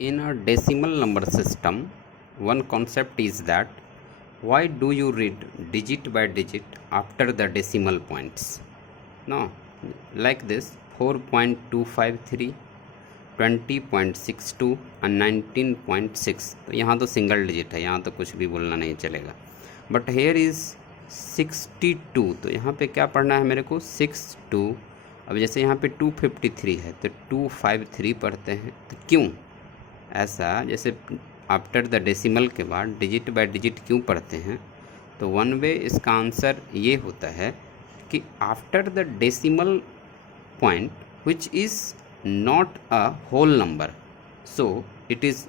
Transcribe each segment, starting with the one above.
In a decimal number system, one concept is that why do you read digit by digit after the decimal points? No, like this 4.253, 20.62 और 19.6। तो यहाँ तो single digit है, यहाँ तो कुछ भी बोलना नहीं चलेगा। बट हेयर इज़ 62, तो यहाँ पे क्या पढ़ना है मेरे को 62। अब जैसे यहाँ पे 253 है तो 253 पढ़ते हैं। तो क्यों ऐसा, जैसे आफ्टर द डेसिमल के बाद डिजिट बाय डिजिट क्यों पढ़ते हैं? तो वन वे इसका आंसर ये होता है कि after the decimal point which is not a whole number, so it is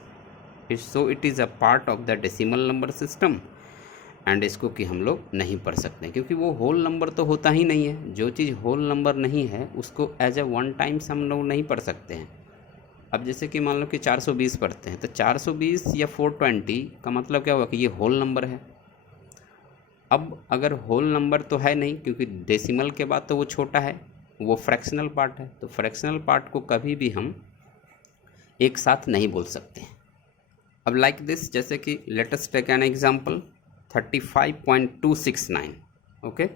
a part of the decimal number system, and इसको कि हम लोग नहीं पढ़ सकते क्योंकि वो होल नंबर तो होता ही नहीं है। जो चीज़ होल नंबर नहीं है उसको एज ए वन टाइम्स हम लोग नहीं पढ़ सकते हैं। अब जैसे कि मान लो कि 420 पढ़ते हैं तो 420 या 420 का मतलब क्या हुआ कि ये होल नंबर है। अब अगर होल नंबर तो है नहीं क्योंकि डेसिमल के बाद तो वो छोटा है, वो फ्रैक्शनल पार्ट है, तो फ्रैक्शनल पार्ट को कभी भी हम एक साथ नहीं बोल सकते हैं। अब लाइक दिस, जैसे कि let us take an example 35.269, okay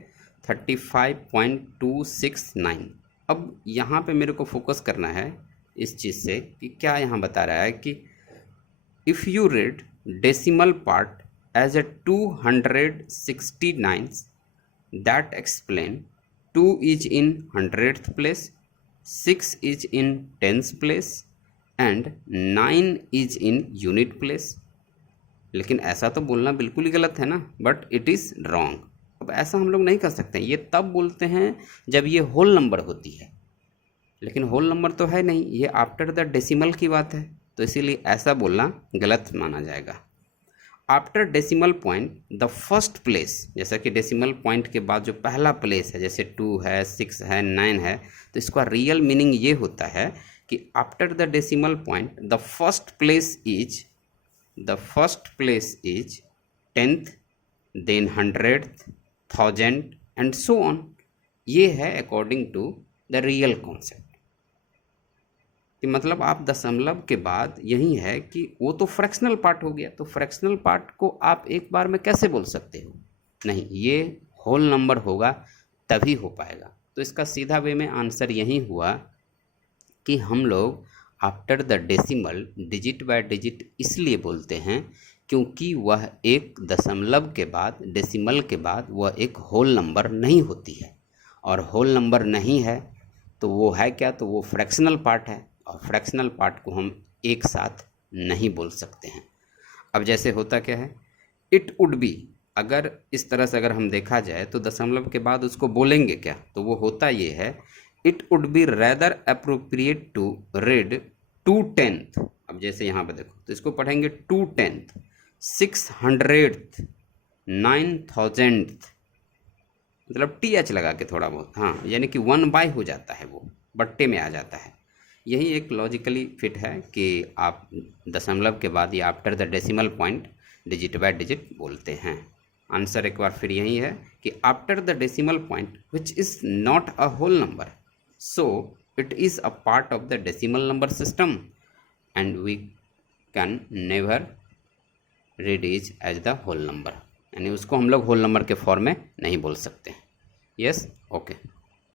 35.269। अब यहाँ पे मेरे को फोकस करना है इस चीज़ से कि क्या यहाँ बता रहा है कि if you read decimal part as a 269, that explain 2 is in 100th place, 6 is in 10th place and 9 is in unit place. लेकिन ऐसा तो बोलना बिल्कुल ही गलत है ना, बट इट इज़ रॉन्ग। अब ऐसा हम लोग नहीं कर सकते, ये तब बोलते हैं जब ये होल नंबर होती है, लेकिन होल नंबर तो है नहीं, ये आफ्टर द डेसिमल की बात है, तो इसीलिए ऐसा बोलना गलत माना जाएगा। After decimal point the first place, जैसा कि डेसिमल पॉइंट के बाद जो पहला प्लेस है, जैसे 2 है, 6 है, 9 है, तो इसका रियल मीनिंग ये होता है कि after the decimal point the first place is 10th, then 100th, 1000 and so on. ये है according to the real concept कि मतलब आप दशमलव के बाद यही है कि वो तो फ्रैक्शनल पार्ट हो गया, तो फ्रैक्शनल पार्ट को आप एक बार में कैसे बोल सकते हो? नहीं, ये होल नंबर होगा तभी हो पाएगा। तो इसका सीधा वे में आंसर यही हुआ कि हम लोग after the decimal digit by digit इसलिए बोलते हैं क्योंकि वह एक दशमलव के बाद, डेसिमल के बाद वह एक होल नंबर नहीं होती है, और होल नंबर नहीं है तो वो है क्या? तो वो फ्रैक्शनल पार्ट है, और फ्रैक्शनल पार्ट को हम एक साथ नहीं बोल सकते हैं। अब जैसे होता क्या है, इट वुड बी, अगर इस तरह से अगर हम देखा जाए तो दशमलव के बाद उसको बोलेंगे क्या? तो वो होता ये है, it would be rather appropriate to read 2/10। अब जैसे यहाँ पे देखो तो इसको पढ़ेंगे 2/10, 600th, 9000th, मतलब TH लगा के थोड़ा बहुत, हाँ, यानी कि 1/, हो जाता है, वो बट्टे में आ जाता है। यही एक लॉजिकली फिट है कि आप दशमलव के बाद या after the decimal point digit by digit बोलते हैं। आंसर एक बार फिर यही है कि after the decimal point which is not a whole number, so it is a part of the decimal number system and we can never read is as the whole number, यानी उसको हम लोग होल नंबर के form में नहीं बोल सकते। Yes, okay.